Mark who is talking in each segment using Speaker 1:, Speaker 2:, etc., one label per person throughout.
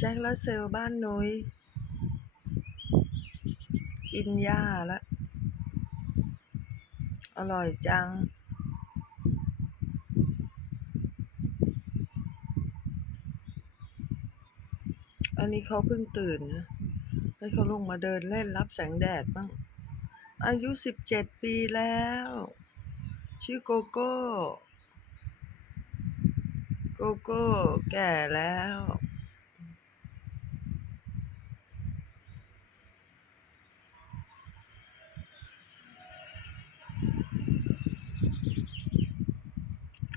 Speaker 1: แจ็คและเซลบ้านนุ้ย กินหญ้าละอร่อยจัง อันนี้เขาเพิ่งตื่นนะให้เขาลงมาเดินเล่นรับแสงแดดบ้าง อายุสิบเจ็ดปีแล้ว ชื่อโกโก้ โกโก้ แก่แล้ว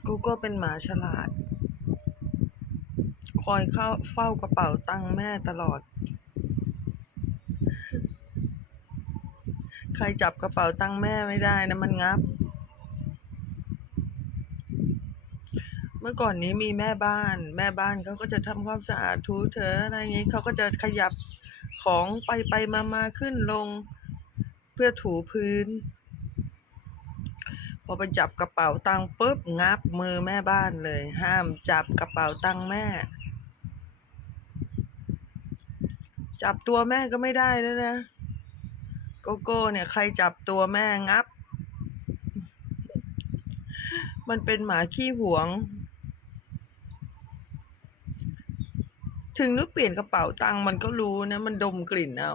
Speaker 1: โกโก้เป็นหมาฉลาด คอยเข้าเฝ้ากระเป๋าตังค์แม่ตลอด ใครจับกระเป๋าตังค์แม่ไม่ได้นะมันงับ เมื่อก่อนนี้มีแม่บ้าน แม่บ้านเขาก็จะทำความสะอาดถูเถออะไรอย่างนี้เขาก็จะขยับของไปไปมามาขึ้นลง เพื่อถูพื้น อไปจับกระเป๋าตังค์ปุ๊บงับมือแม่บ้านเลย ห้ามจับกระเป๋าตังค์แม่ จับตัวแม่ก็ไม่ได้แล้วนะโกโก้เนี่ยใครจับตัวแม่งับ มันเป็นหมาขี้หวง ถึงนึกเปลี่ยนกระเป๋าตังค์มันก็รู้นะ มันดมกลิ่นเอา